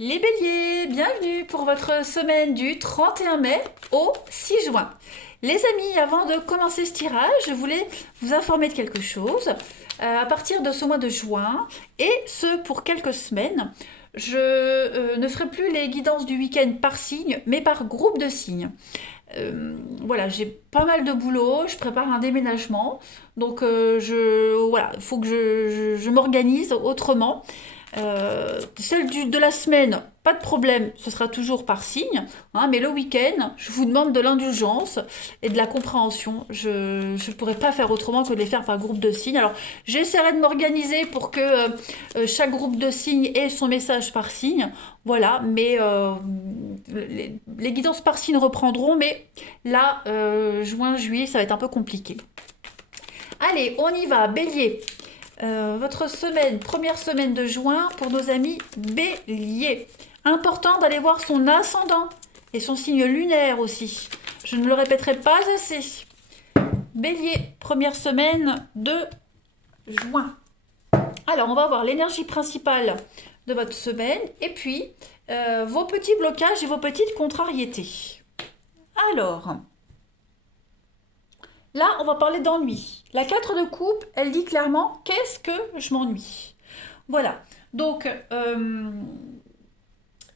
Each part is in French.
Les béliers, bienvenue pour votre semaine du 31 mai au 6 juin. Les amis, avant de commencer ce tirage, je voulais vous informer de quelque chose. À partir de ce mois de juin, et ce pour quelques semaines, je ne ferai plus les guidances du week-end par signe, mais par groupe de signes. Voilà, j'ai pas mal de boulot, je prépare un déménagement, donc voilà, il faut que je m'organise autrement. Celle de la semaine, pas de problème, ce sera toujours par signe, hein, mais le week-end, je vous demande de l'indulgence et de la compréhension. Je ne pourrais pas faire autrement que de les faire par groupe de signes. Alors, j'essaierai de m'organiser pour que chaque groupe de signes ait son message par signe. Voilà, mais les guidances par signe reprendront, mais là, juin, juillet, ça va être un peu compliqué. Allez, on y va, bélier. Votre semaine, première semaine de juin pour nos amis béliers. Important d'aller voir son ascendant et son signe lunaire aussi. Je ne le répéterai pas assez. Bélier, première semaine de juin. Alors, on va voir l'énergie principale de votre semaine et puis vos petits blocages et vos petites contrariétés. Alors, là, on va parler d'ennui. La 4 de coupe, elle dit clairement qu'est-ce que je m'ennuie. Voilà. Donc,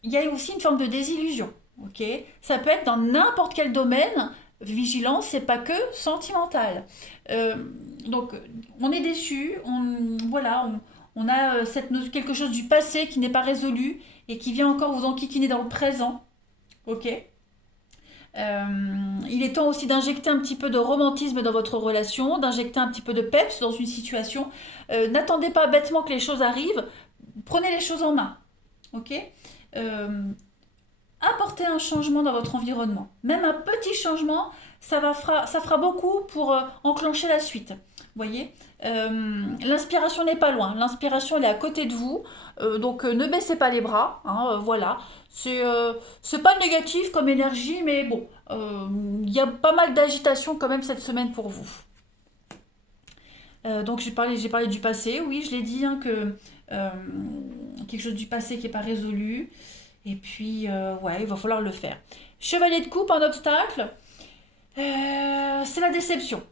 il y a aussi une forme de désillusion. Ok. Ça peut être dans n'importe quel domaine. Vigilance, c'est pas que sentimental. Euh, donc, on est déçu. Voilà, on a quelque chose du passé qui n'est pas résolu et qui vient encore vous enquiquiner dans le présent. Ok. Euh, il est temps aussi d'injecter un petit peu de romantisme dans votre relation, d'injecter un petit peu de peps dans une situation. N'attendez pas bêtement que les choses arrivent, prenez les choses en main. Ok. Euh, Apportez un changement dans votre environnement. Même un petit changement, ça fera beaucoup pour enclencher la suite. Vous voyez. L'inspiration n'est pas loin, l'inspiration elle est à côté de vous, donc ne baissez pas les bras, hein, voilà. C'est pas négatif comme énergie, mais bon, il y a pas mal d'agitation quand même cette semaine pour vous. Donc j'ai parlé du passé, oui, je l'ai dit, hein, que euh, quelque chose du passé qui n'est pas résolu, et puis ouais, il va falloir le faire. Chevalier de coupe, un obstacle, c'est la déception.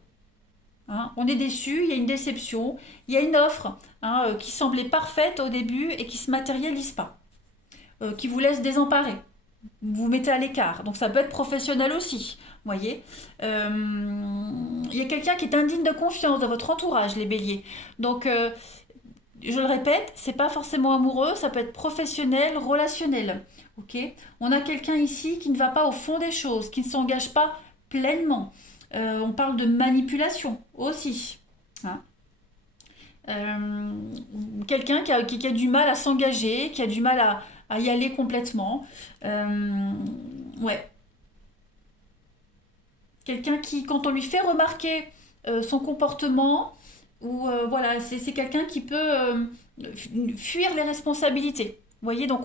Hein. On est déçu, il y a une déception, il y a une offre, hein, qui semblait parfaite au début et qui ne se matérialise pas, qui vous laisse désemparé. Vous vous mettez à l'écart. Donc ça peut être professionnel aussi, vous voyez. Il y a quelqu'un qui est indigne de confiance dans votre entourage, les béliers. Donc, je le répète, c'est pas forcément amoureux, ça peut être professionnel, relationnel. Ok. On a quelqu'un ici qui ne va pas au fond des choses, qui ne s'engage pas pleinement. On parle de manipulation aussi. Hein. Euh, Quelqu'un qui a du mal à s'engager, qui a du mal à y aller complètement. Ouais. Quelqu'un qui, quand on lui fait remarquer son comportement, ou voilà, c'est quelqu'un qui peut fuir les responsabilités. Vous voyez, donc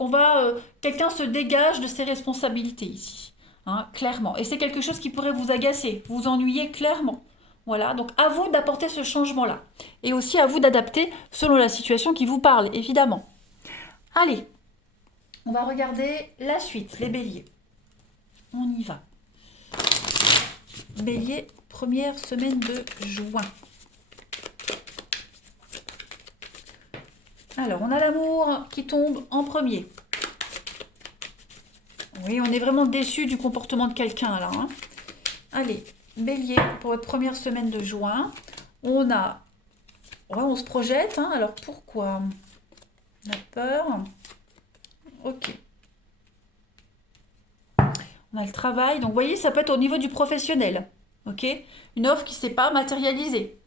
quelqu'un se dégage de ses responsabilités ici, hein, clairement. Et c'est quelque chose qui pourrait vous agacer, vous ennuyer clairement. Voilà, donc à vous d'apporter ce changement-là. Et aussi à vous d'adapter selon la situation qui vous parle, évidemment. Allez, on va regarder la suite, les béliers. On y va. Bélier, première semaine de juin. Alors, on a l'amour qui tombe en premier. Oui, on est vraiment déçu du comportement de quelqu'un là. Hein. Allez, bélier, pour votre première semaine de juin, on a... Ouais, on se projette, hein. Alors pourquoi? La peur. Ok. On a le travail. Donc, vous voyez, ça peut être au niveau du professionnel. Ok. Une offre qui ne s'est pas matérialisée.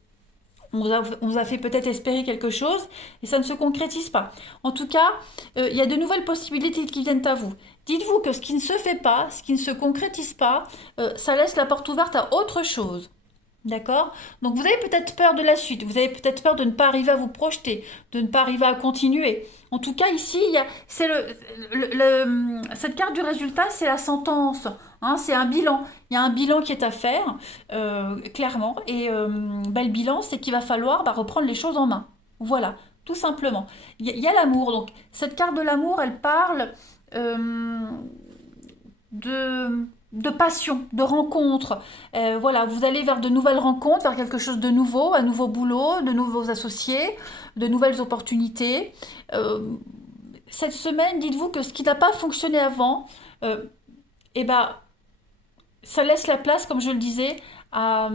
On vous a fait peut-être espérer quelque chose et ça ne se concrétise pas. En tout cas, il y a de nouvelles possibilités qui viennent à vous. Dites-vous que ce qui ne se fait pas, ce qui ne se concrétise pas, ça laisse la porte ouverte à autre chose. D'accord. Donc vous avez peut-être peur de la suite, vous avez peut-être peur de ne pas arriver à vous projeter, de ne pas arriver à continuer. En tout cas, ici, c'est cette carte du résultat, c'est la sentence. Hein, c'est un bilan. Il y a un bilan qui est à faire, clairement. Et le bilan, c'est qu'il va falloir reprendre les choses en main. Voilà. tout simplement. Il y a l'amour, donc cette carte de l'amour, elle parle euh, de passion, de rencontre. Voilà, vous allez vers de nouvelles rencontres, vers quelque chose de nouveau, un nouveau boulot, de nouveaux associés, de nouvelles opportunités. Euh, cette semaine, dites-vous que ce qui n'a pas fonctionné avant, euh, eh ben, ça laisse la place, comme je le disais, à,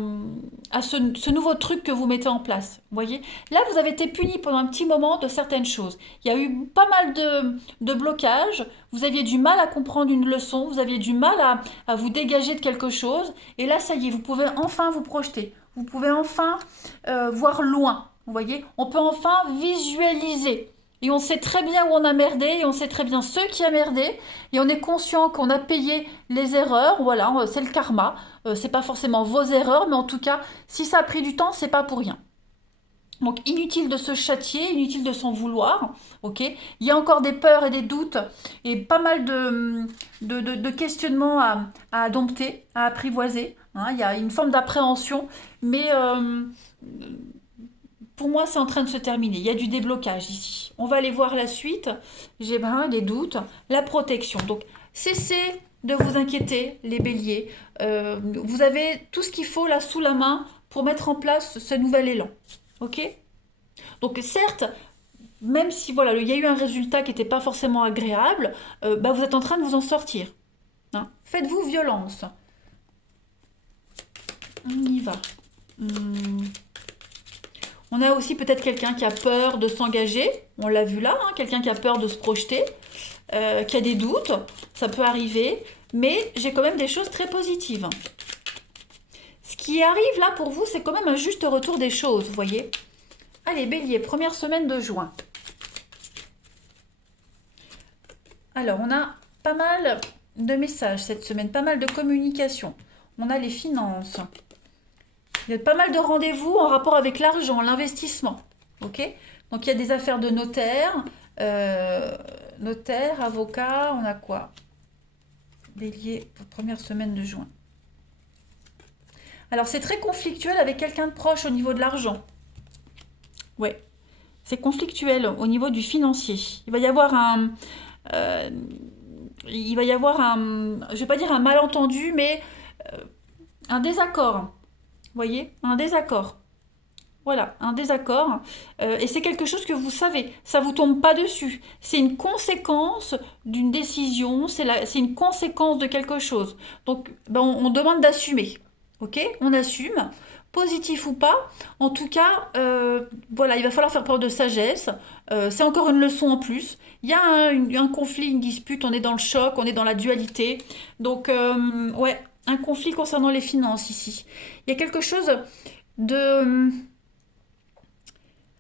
ce nouveau truc que vous mettez en place. Vous voyez? Là, vous avez été puni pendant un petit moment de certaines choses. Il y a eu pas mal de blocages. Vous aviez du mal à comprendre une leçon. Vous aviez du mal à vous dégager de quelque chose. Et là, ça y est, vous pouvez enfin vous projeter. Vous pouvez enfin voir loin. Vous voyez? On peut enfin visualiser. Et on sait très bien où on a merdé, et on sait très bien ce qui a merdé, et on est conscient qu'on a payé les erreurs, voilà, c'est le karma. C'est pas forcément vos erreurs, mais en tout cas, si ça a pris du temps, c'est pas pour rien. Donc inutile de se châtier, inutile de s'en vouloir, ok? Il y a encore des peurs et des doutes, et pas mal de questionnements à dompter, à apprivoiser, hein. Il y a une forme d'appréhension, mais pour moi, c'est en train de se terminer. Il y a du déblocage ici. On va aller voir la suite. J'ai bien des doutes. La protection. Donc, cessez de vous inquiéter, les béliers. Vous avez tout ce qu'il faut là sous la main pour mettre en place ce nouvel élan. Ok? Donc, certes, même si voilà, il y a eu un résultat qui n'était pas forcément agréable, bah, vous êtes en train de vous en sortir. Hein. Faites-vous violence. On y va. Hum. On a aussi peut-être quelqu'un qui a peur de s'engager, on l'a vu là, hein, quelqu'un qui a peur de se projeter, qui a des doutes, ça peut arriver, mais j'ai quand même des choses très positives. Ce qui arrive là pour vous, c'est quand même un juste retour des choses, vous voyez. Allez, bélier, première semaine de juin. Alors, on a pas mal de messages cette semaine, pas mal de communication. On a les finances. Il y a pas mal de rendez-vous en rapport avec l'argent, l'investissement. Ok? Donc il y a des affaires de notaire, notaire, avocat, on a quoi? Bélier, première semaine de juin. Alors c'est très conflictuel avec quelqu'un de proche au niveau de l'argent. Ouais, c'est conflictuel au niveau du financier. Il va y avoir euh, je vais pas dire un malentendu, mais un désaccord. Vous voyez? Un désaccord. Voilà, un désaccord. Et c'est quelque chose que vous savez. Ça ne vous tombe pas dessus. C'est une conséquence d'une décision. C'est une conséquence de quelque chose. Donc, ben, on demande d'assumer. Ok? On assume. Positif ou pas. En tout cas, voilà, il va falloir faire preuve de sagesse. C'est encore une leçon en plus. Il y a un conflit, une dispute. On est dans le choc, on est dans la dualité. Donc, ouais, un conflit concernant les finances ici. Il y a quelque chose de...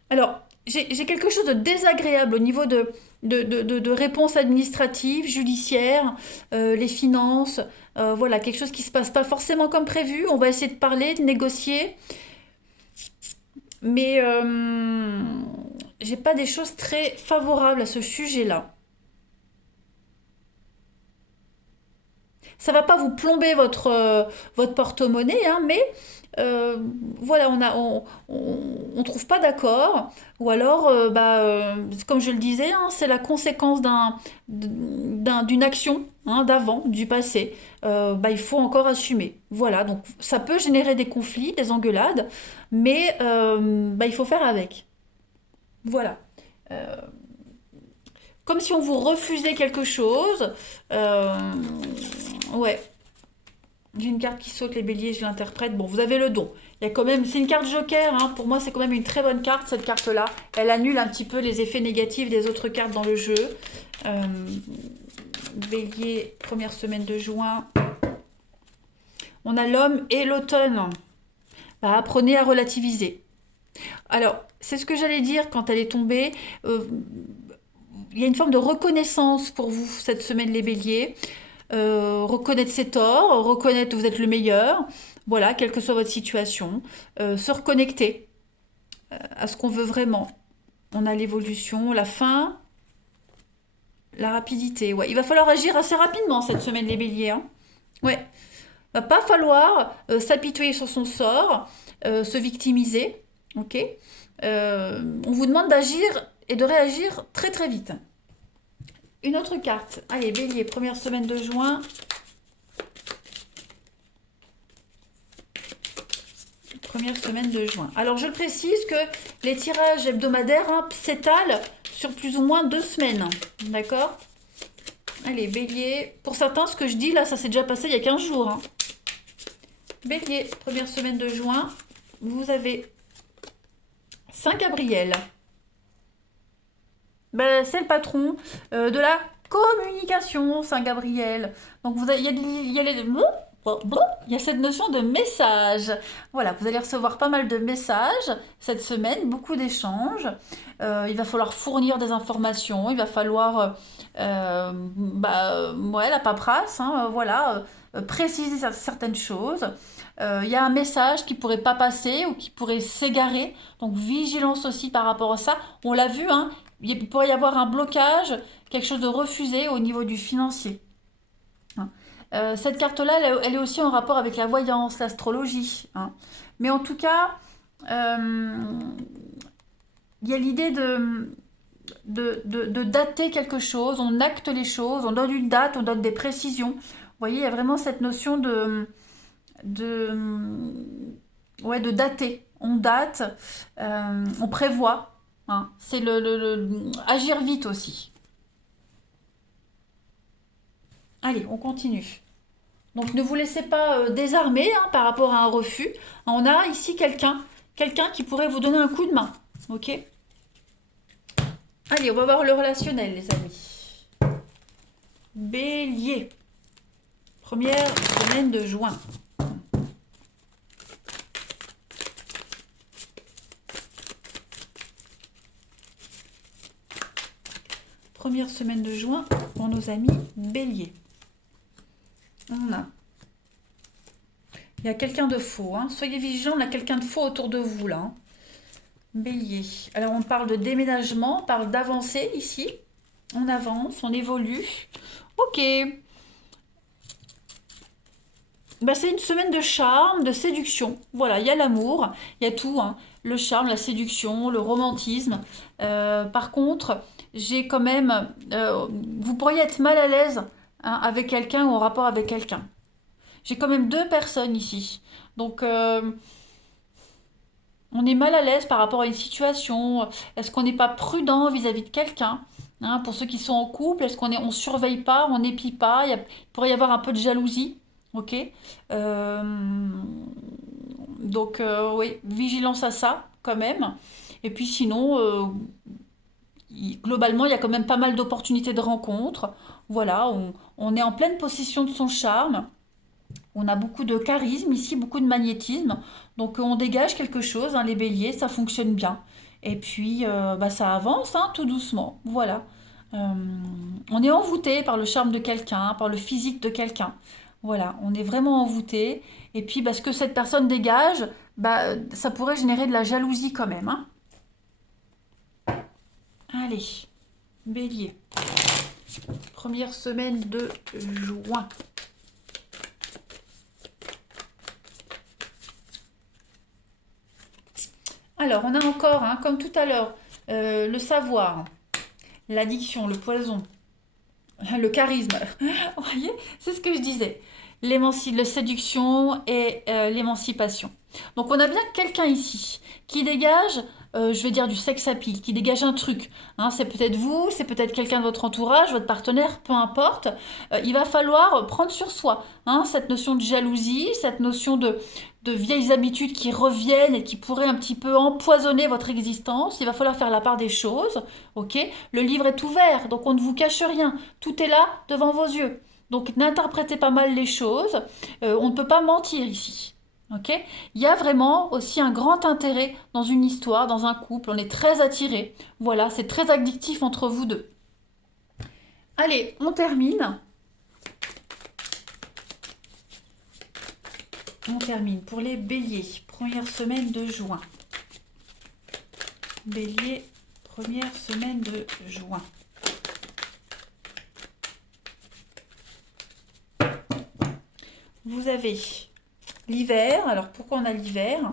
Alors, j'ai quelque chose de désagréable au niveau de réponses administratives, judiciaires, les finances, voilà, quelque chose qui ne se passe pas forcément comme prévu. On va essayer de parler, de négocier, mais j'ai pas des choses très favorables à ce sujet-là. Ça va pas vous plomber votre porte-monnaie, hein, mais euh, voilà, on trouve pas d'accord, ou alors, comme je le disais, hein, c'est la conséquence d'une action hein, d'avant, du passé. Bah, il faut encore assumer. Voilà, donc ça peut générer des conflits, des engueulades, mais bah, il faut faire avec. Voilà. Euh, Comme si on vous refusait quelque chose. Euh, ouais, d'une carte qui saute les béliers, je l'interprète. Bon, vous avez le don. Il y a quand même, c'est une carte joker, hein. Pour moi, c'est quand même une très bonne carte, cette carte-là. Elle annule un petit peu les effets négatifs des autres cartes dans le jeu. Euh, Bélier, première semaine de juin. On a l'homme et l'automne. Bah, apprenez à relativiser. Alors, c'est ce que j'allais dire quand elle est tombée. Il y a une forme de reconnaissance pour vous cette semaine, les béliers. Reconnaître ses torts, reconnaître que vous êtes le meilleur, voilà, quelle que soit votre situation, se reconnecter à ce qu'on veut vraiment. On a l'évolution, la fin, la rapidité. Ouais, il va falloir agir assez rapidement cette semaine, les béliers. Hein. Ouais, il va pas falloir s'apitoyer sur son sort, se victimiser, ok. On vous demande d'agir et de réagir très très vite. Une autre carte. Allez, Bélier, première semaine de juin. Première semaine de juin. Alors, je précise que les tirages hebdomadaires s'étalent sur plus ou moins 2 semaines. D'accord? Allez, Bélier. Pour certains, ce que je dis là, ça s'est déjà passé il y a 15 jours. Hein. Bélier, première semaine de juin. Vous avez Saint Gabriel. Ben, c'est le patron de la communication, Saint Gabriel. Donc, il y a cette notion de message. Voilà, vous allez recevoir pas mal de messages cette semaine, beaucoup d'échanges. Il va falloir fournir des informations, il va falloir la paperasse, hein, voilà, préciser certaines choses. Il y a un message qui pourrait pas passer ou qui pourrait s'égarer. Donc vigilance aussi par rapport à ça. On l'a vu, hein, il pourrait y avoir un blocage, quelque chose de refusé au niveau du financier. Hein. Cette carte-là, elle est aussi en rapport avec la voyance, l'astrologie. Hein. Mais en tout cas, il y a l'idée de dater quelque chose, on acte les choses, on donne une date, on donne des précisions. Vous voyez, il y a vraiment cette notion de dater. On date, on prévoit. Hein. C'est agir vite aussi. Allez, on continue. Donc ne vous laissez pas désarmer par rapport à un refus. On a ici quelqu'un qui pourrait vous donner un coup de main. Ok? Allez, on va voir le relationnel, les amis. Bélier. Première semaine de juin. Première semaine de juin pour nos amis Bélier. Il y a quelqu'un de faux. Hein. Soyez vigilants, on a quelqu'un de faux autour de vous là. Hein. Bélier. Alors on parle de déménagement, on parle d'avancer ici. On avance, on évolue. Ok. Ben, c'est une semaine de charme, de séduction. Voilà, il y a l'amour, il y a tout. Hein. Le charme, la séduction, le romantisme. Par contre, j'ai quand même... vous pourriez être mal à l'aise hein, avec quelqu'un ou en rapport avec quelqu'un. J'ai quand même 2 personnes ici. Donc, on est mal à l'aise par rapport à une situation. Est-ce qu'on n'est pas prudent vis-à-vis de quelqu'un hein, pour ceux qui sont en couple, est-ce on surveille pas, on n'épie pas il pourrait y avoir un peu de jalousie. Ok. Donc, oui, vigilance à ça, quand même. Et puis sinon, globalement, il y a quand même pas mal d'opportunités de rencontres. Voilà, on est en pleine possession de son charme. On a beaucoup de charisme ici, beaucoup de magnétisme. Donc on dégage quelque chose, hein, les béliers, ça fonctionne bien. Et puis ça avance hein, tout doucement. Voilà. Euh, on est envoûté par le charme de quelqu'un, par le physique de quelqu'un. Voilà, on est vraiment envoûté. Et puis ce que cette personne dégage, ça pourrait générer de la jalousie quand même. Hein. Allez, bélier. Première semaine de juin. Alors, on a encore, hein, comme tout à l'heure, le savoir, l'addiction, le poison, le charisme. Vous voyez, c'est ce que je disais. La séduction et l'émancipation. Donc, on a bien quelqu'un ici qui dégage, je vais dire du sex appeal, qui dégage un truc. Hein, c'est peut-être vous, c'est peut-être quelqu'un de votre entourage, votre partenaire, peu importe. Il va falloir prendre sur soi hein, cette notion de jalousie, cette notion de vieilles habitudes qui reviennent et qui pourraient un petit peu empoisonner votre existence. Il va falloir faire la part des choses. Ok, le livre est ouvert, donc on ne vous cache rien. Tout est là devant vos yeux. Donc n'interprétez pas mal les choses. On ne peut pas mentir ici. Okay, il y a vraiment aussi un grand intérêt dans une histoire, dans un couple. On est très attirés. Voilà, c'est très addictif entre vous deux. Allez, on termine. On termine pour les béliers. Première semaine de juin. Bélier, première semaine de juin. Vous avez l'hiver. Alors pourquoi on a l'hiver?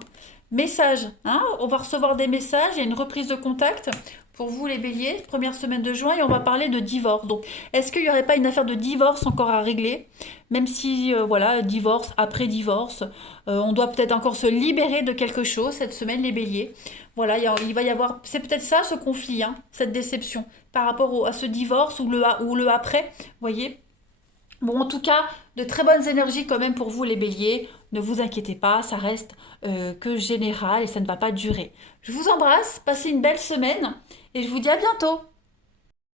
Message, hein, on va recevoir des messages, il y a une reprise de contact pour vous les béliers, première semaine de juin, et on va parler de divorce. Donc, est-ce qu'il n'y aurait pas une affaire de divorce encore à régler? Même si, voilà, divorce, après divorce, on doit peut-être encore se libérer de quelque chose cette semaine, les béliers. Voilà, il va y avoir, c'est peut-être ça ce conflit, hein, cette déception, par rapport à ce divorce ou le après, vous voyez? Bon, en tout cas, de très bonnes énergies quand même pour vous les béliers. Ne vous inquiétez pas, ça reste que général et ça ne va pas durer. Je vous embrasse, passez une belle semaine et je vous dis à bientôt.